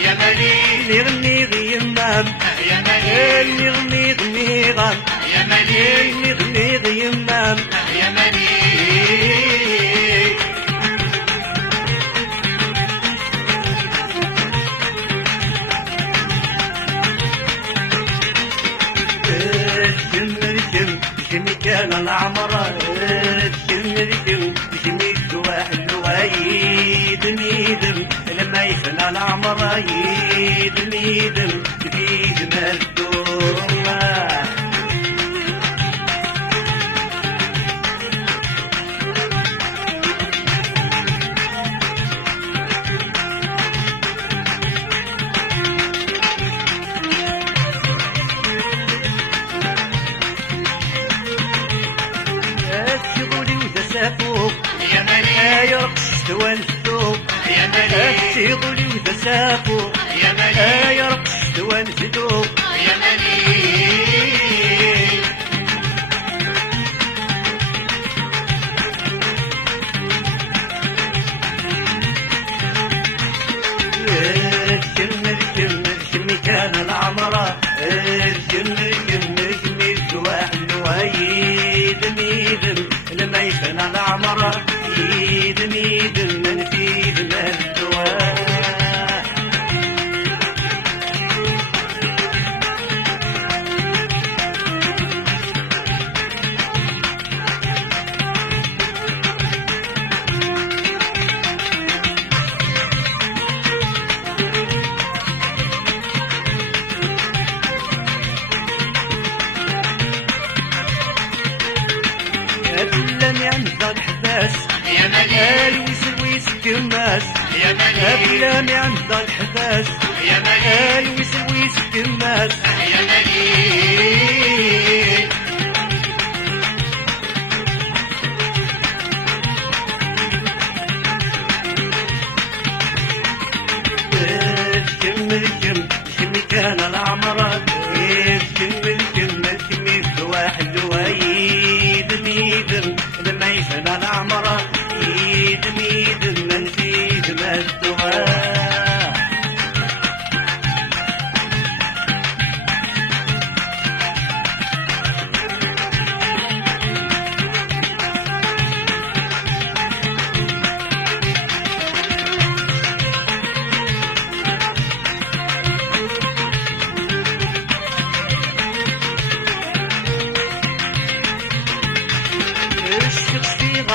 يا مليل نغني غيمام يا مليل نغني غنيغام يا مليل نغني غيمام يا مليل الشم كان العمر الشم واحد ويدم يدم لما يفنى العمر يدم يدم يدم الدوم يا مليل يرقص والسوق يا مليل تغلي وتسافو يا مليل يرقص والسوق يا مليل الشم كان العمرة الشم واحد ويدم يدم لما يفنى العمرة يدم يدم من في الدواء لم ينزل الحباس يا مليل ويسويس الكماس يا مليل لم ينزل الحباس يا مليل ويسويس الكماس يا مليل الشم كان العمرة الشم واحد ويدم يدم لما يفنى العمرة يدم يدم من في الدواء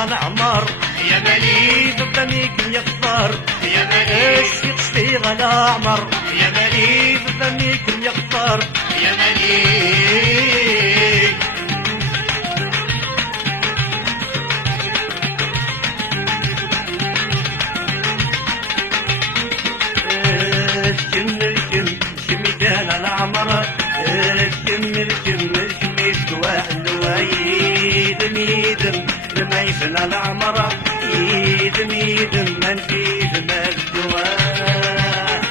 العمر يا مليل بفميك يقطر يا مليل الشيخ في غلا عمر يا مليل بفميك يقطر يا مليل الشم كان العمر الشم واحد ويدم يدم لما يفنى العمر يدم يدم من في الدواء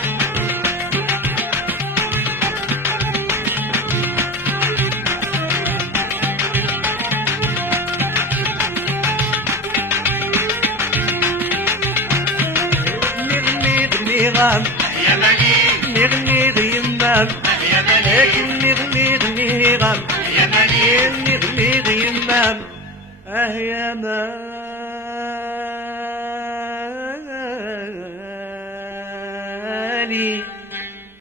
نغني غنيغام يا مليل نغني غيمام يا مليل نغني